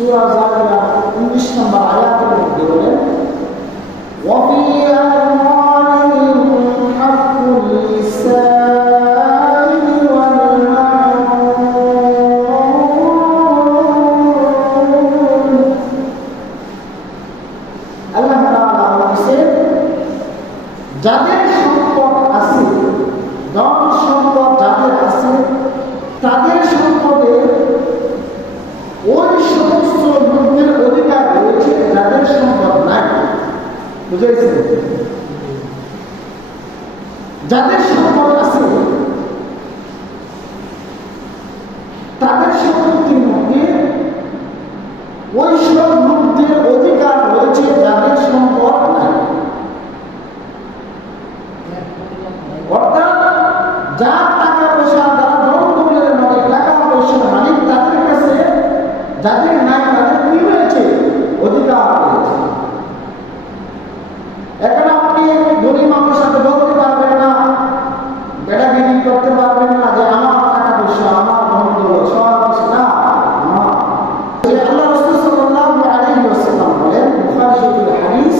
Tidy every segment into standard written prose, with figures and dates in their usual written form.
সূরা জারিয়াত 19 নম্বর আয়াতের মধ্যে বলেন ওয়াফি আমওয়ালিহিম হাক্কুল লিসাইলি ওয়াল মা'রুফ। আল্লাহ তাআলা বলেছেন যাদের সম্পদ আছে, ধন সম্পদ যাদের আছে, তাদের সম্পদে ওই সমস্ত লোকদের অধিকার রয়েছে যাদের সম্পদ নাই। বুঝেছেন? যাদের সম্পদ আছে তাদের সম্পত্তির মধ্যে ওই সব লোকদের অধিকার রয়েছে যাদের সম্পদ নাই। অর্থাৎ যার টাকা পয়সা, যারা ধন দৌলতের মালিক, টাকা পয়সার মালিক, তাদের কাছে যাদের নাই তাদের কি রয়েছে? অধিকার রয়েছে। এখন আপনি ধনী মানুষ সাথে বলতে পারবেন না, বেড়াগিরি করতে পারবেন না যে আমার টাকা পয়সা, আমার ধন দৌলত সব কিছু না। আল্লাহ রাসূল সাল্লাল্লাহু আলাইহি ওয়াসাল্লাম বলেন, বুখারী শরীফের হাদিস,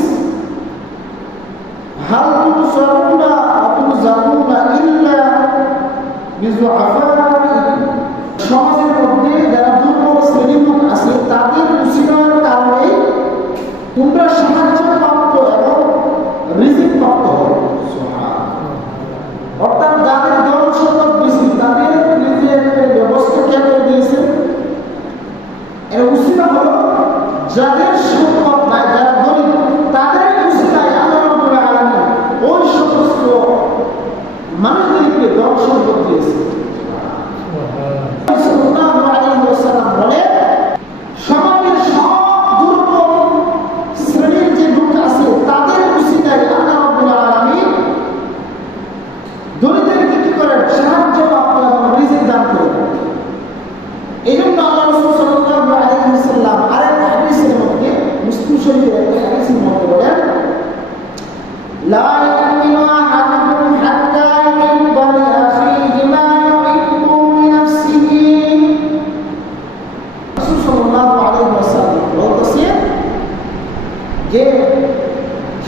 হাল তুসারুনা আতুজাকুনা ইল্লা বিযুআফাইকুম। সমাজের মধ্যে যারা দুর্বল শ্রেণীর লোক আছে তাদের উসিলার কারণে তোমরা সাহায্য প্রাপ্ত এবং রিজিক প্রাপ্ত হবে। অর্থাৎ যাদের ধন সম্পদ বেশি তাদের রিজিকের ব্যবস্থা কে করে দিয়েছেন? এর উসিলা হলো যাদের সম্পদ নাই, যারা গরিব, তাদের উসিলায় আল্লাহ রাব্বুল আলামিন ওই সমস্ত মানুষদেরকে ধন সম্পদ দিয়েছে। সমাজের সব দুর্বল শ্রেণীর যে লোক আছে তাদের উসিলায় আল্লাহ রাব্বুল আলামিন দরিদ্রদেরকে কি করেন? সাহায্য প্রাপ্ত এবং রিজিক দান করেন। এই জন্য আল্লাহ রাসূল সাল্লাল্লাহু আলাইহি ওয়াসাল্লাম আরেক হাদিসের মধ্যে, মুসলিম শরীফের একটা হাদিসের মধ্যে বলেন, লা ইয়ামিনু আহাদুকুম হাত্তা ইউহিব্বা লিআখিহি মা ইউহিব্বু লিনাফসিহি। রাসূল সাল্লাল্লাহু আলাইহি ওয়াসাল্লাম বলতেছেন যে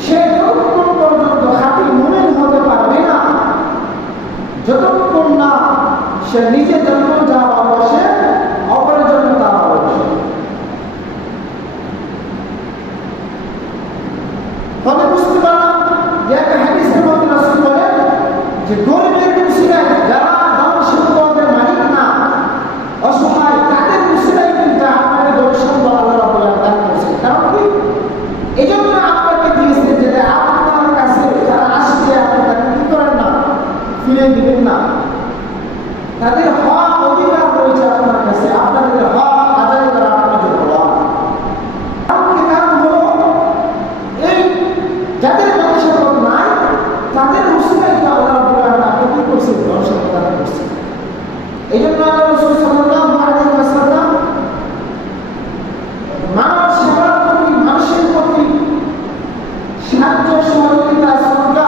সে যতক্ষণ পর্যন্ত খাঁটি মুমিন হতে পারবে না যতক্ষণ না সে নিজের জন্য যা ভালোবাসে অপরের জন্য তা ভালোবাসে। তবে বুঝতে পারলাম যে একটা হাদিসের মধ্যে রাসূল বলেন যে গরিবের উসিলায়, যারা ধন সম্পদের মালিক না, অসহায়, তাদের উসিলায় কিন্তু আপনাকে ধন সম্পদ আল্লাহ রাব্বুল আলামিন দান করেছেন। কারণ কি? এই জন্য আপনাকে দিয়েছেন যে আপনার কাছে যারা আসবে আপনি তাকে কি করেন না? ফিরে দিবেন না। তাদের হক অধিকার রয়েছে আপনার কাছে, আপনাদের হক আদায় করা আপনাদের হক। কারণ হলো এই যাদের ধন সম্পদ নাই তাদের উসিলায় আল্লাহ রাব্বুল আলামিন আপনাকে কি করছেন? ধন সম্পদ দান করছেন। এই জন্য আল্লাহ রাসূল সাল্লাল্লাহু আলাইহি ওয়াসাল্লাম মানব সেবার প্রতি, মানুষের প্রতি সাহায্য, সহযোগিতা, শ্রদ্ধা,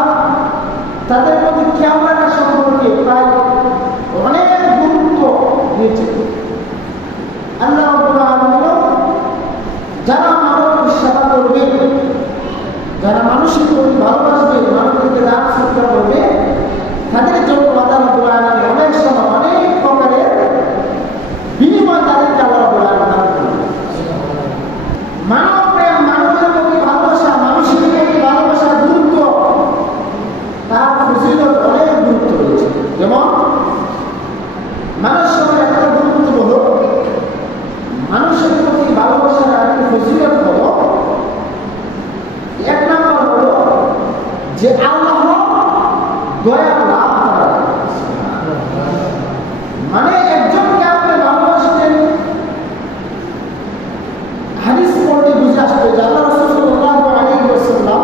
তাদের প্রতি খেয়াল রাখা সম্পর্কে প্রায় অনেক গুরুত্ব দিয়েছে। আল্লাহ রাব্বুল আলামিন যারা মানব সেবা করবে, যারা মানুষের প্রতি ভালোবাসবে, মানুষকে দান শ্রদ্ধা করবে, তাদের জন্য আল্লাহ রাব্বুল আলামিন অনেক সময় অনেক প্রকারের বিনিময় তাদেরকে আল্লাহ রাব্বুল আলামিন দান করবে। মানব প্রেম, মানবের প্রতি ভালোবাসা, মানুষের প্রতি ভালোবাসার গুরুত্ব, তার ফজিলত অনেক গুরুত্ব রয়েছে। যেমন মানুষের একটা গুরুত্ব হলো, মানুষের প্রতি ভালোবাসার একটা ফজিলত হলো, এক নম্বর হলো যে আল্লাহ দয়া লাভ করা। মানে একজনকে আপনি ভালোবাসতেন, হাদিস পড়তে বুঝে আসবে যে আল্লাহ রাসূল সাল্লাল্লাহু আলাইহি ওয়াসাল্লাম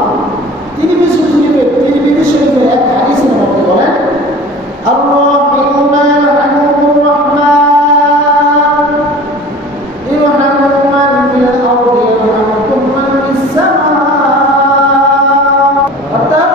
তিরমিজি শরীফের এক হাদিসের মধ্যে বলেন, আল্লাহুম্মা ইয়ারহামুর রাহমান ইরহামু মান ফিল আরদি ইয়ারহামুকুম মান ফিস সামা। অর্থাৎ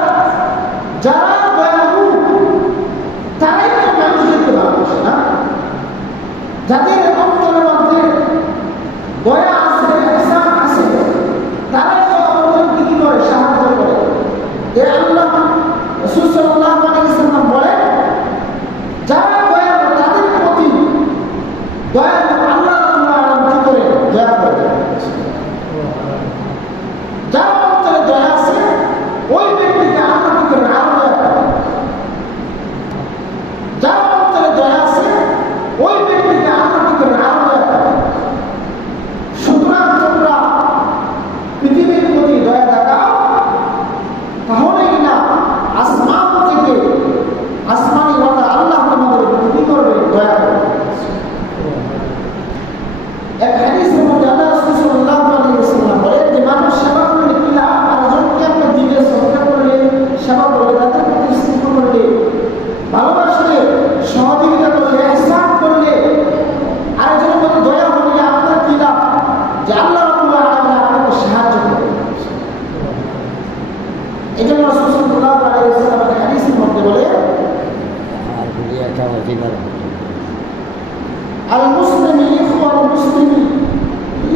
আল মুসলিমি ইখওয়াল মুসলিমি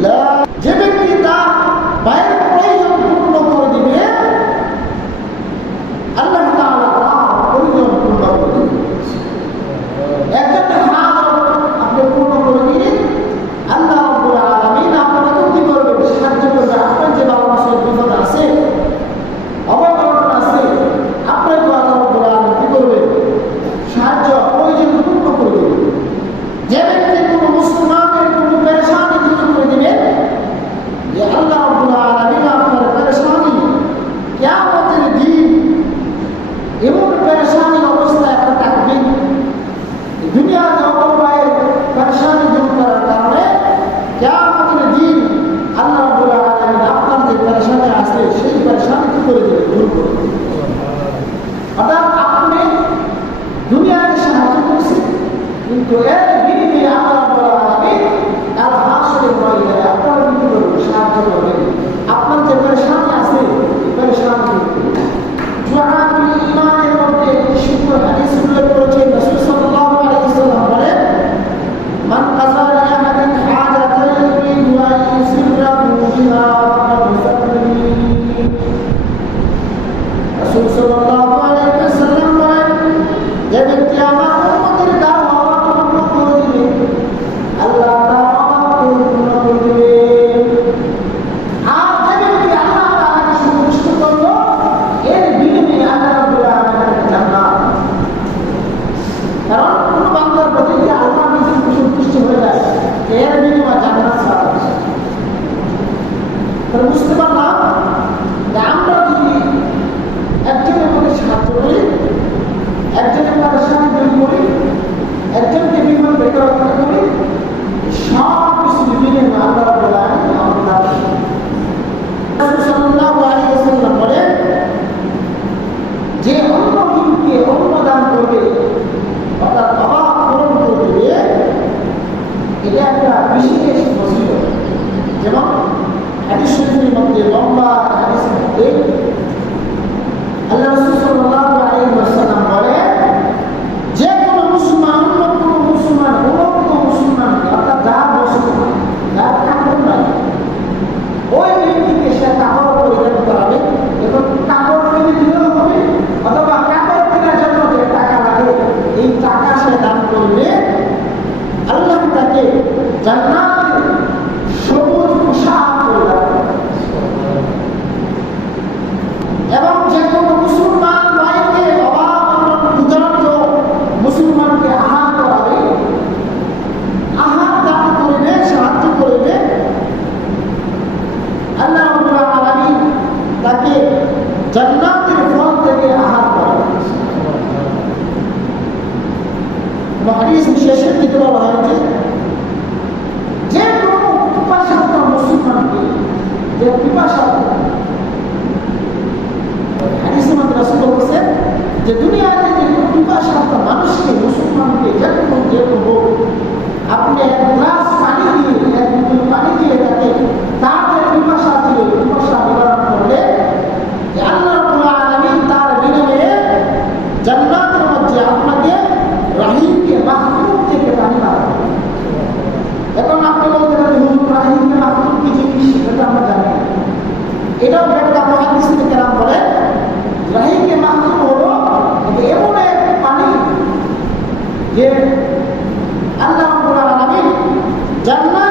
লা, যে ব্যক্তি তার বাইরের প্রয়োজন পূর্ণ করে দিবে আল্লাহ তাআলা তার প্রয়োজন পূর্ণ করে দিবে। একজনের হাজত আপনি পূর্ণ করে দিলে আল্লাহ রাব্বুল আলামিন আপনাকে কি করবে? সাহায্য করবে। আপনার যে বাবা মাসের বিপদ আছে, অবকাশ আছে, আপনাকে আল্লাহ রাব্বুল আলামিন কি করবে? সাহায্য, প্রয়োজন পূর্ণ করে দেবে। যে ব্যক্তি কোনো মুসলমানের কোনো পেরেশানি দূর করে দিবে, যে আল্লাহ রাব্বুল আলামিন আপনার পেরেশানি কিয়ামতের দিন এমন পেরেশানির অবস্থায় একটা থাকবে, দুনিয়াতে অপব্যয়ের পেরেশানি দূর করার কারণে কিয়ামতের দিন আল্লাহ রাব্বুল আলামিন আপনার যে পেরেশানি আছে সেই পেরেশানি কি করে দেবে? দূর করে দেবে। অর্থাৎ আপনি দুনিয়াতে সাহায্য করছেন, কিন্তু এর বিনিময়ে আল্লাহ রাব্বুল আলামিন কাল হাসরের ময়দানে আপনার কি করবে? সাহায্য করবে। আপনার যে পেরেশানি আছে এই পেরেশানি দূর করবে। জুআতুল ঈমানের মধ্যে শুকর হাদিস উল্লেখ করেছেন রাসূল সাল্লাল্লাহু আলাইহি ওয়াসাল্লাম বলেন, মান কাযা লি আহাদিন হাজাতান ইউরিদু আন ইউসিরাহু বিহা ফাকাদ সাল্লি। রাসূল সাল্লাল্লাহু আলাইহি ওয়াসাল্লাম বলেন, যে ব্যক্তি আমার উম্মতের কারো অভাব পূর্ণ করে দিবে আল্লাহ তার অভাব পূর্ণ করে দিবে। আর যে ব্যক্তি আল্লাহ তাআলাকে সন্তুষ্ট করলো এর বিনিময়ে আল্লাহ রাব্বুল আলামিন জান্নাত। কারণ কোন বান্দার প্রতি যে আল্লাহ নিজে সন্তুষ্ট হয়ে যায় এর বিনিময়ে জান্নাত ছাড়া কিছু না। তাহলে বুঝতে পারলাম যে আমরা যদি একজনের প্রতি সাহায্য করি, একজনের পেরেশানি দূর করি, একজনকে বিপদ থেকে রক্ষা করি, সব কিছু বিনিময়ে আল্লাহ রাব্বুল আলামিন আমাদের দান করেন। রাসূল সাল্লাল্লাহু আলাইহি ওয়াসাল্লাম বলেন, যে অন্যকে অন্ন দান করবে অর্থাৎ অভাব পূরণ করে দেবে, এটা একটা বিশেষ ফজিলত। যেমন হাদিস শরীফের মধ্যে লম্বা হাদিসের মধ্যে আল্লাহ রাসূল সাল্লাল্লাহু আলাইহি ওয়াসাল্লাম বলেন, যে কোনো মুসলমান অন্য কোনো মুসলমান মুসলমানকে অর্থাৎ যার বস্তু যার কাপড় নাই ওই ব্যক্তিকে সে কাপড় পরিধান করাবে এবং কাপড় কিনে দিলেও হবে, অথবা কাপড় কেনার জন্য যে টাকা লাগে এই টাকা সে দান করবে, আল্লাহ তাকে জান্নাতে সবুজ পোশাক পরিধান করবে। এবং যে কোনো মুসলমান ভাইকে ক্ষুধার্ত মুসলমানকে আহার করাবে, আহার দান করবে, সাহায্য করবে, আল্লাহ রাব্বুল আলামিন তাকে জান্নাতের ফল থেকে আহার করাবে। হাদিস শেষের দিকে বলা হয়েছে, যে কোনো পিপাসার্ত মুসলমানকে, যে পিপাসার্ত, হাদিসের মধ্যে রাসূল বলেছেন যে দুনিয়াতে যে কোনো পিপাসার্ত মানুষকে, মুসলমানকে যে কোনো আপনি এক গ্লাস পানি দিয়ে, এক বোতল পানি দিয়ে তাকে তার যে পিপাসা ছিল পিপাসা নিবারণ করলে যে আল্লাহ রাব্বুল আলামিন তার বিনিময়ে জান্নাতের মধ্যে আপনাকে রাহিমকে মাখলুক থেকে পানি পান করবেন। এখন আপনি বলতে পারেন হুজুর রাহিমকে মাখলুক কি জিনিস, এটা আমরা জানি না। এটাও একটা হাদিস থেকে কেরাম বলে রাহিমকে মাখলুক হলো এমন এক পানি যে আল্লাহ রাব্বুল আলামিন জান্নাত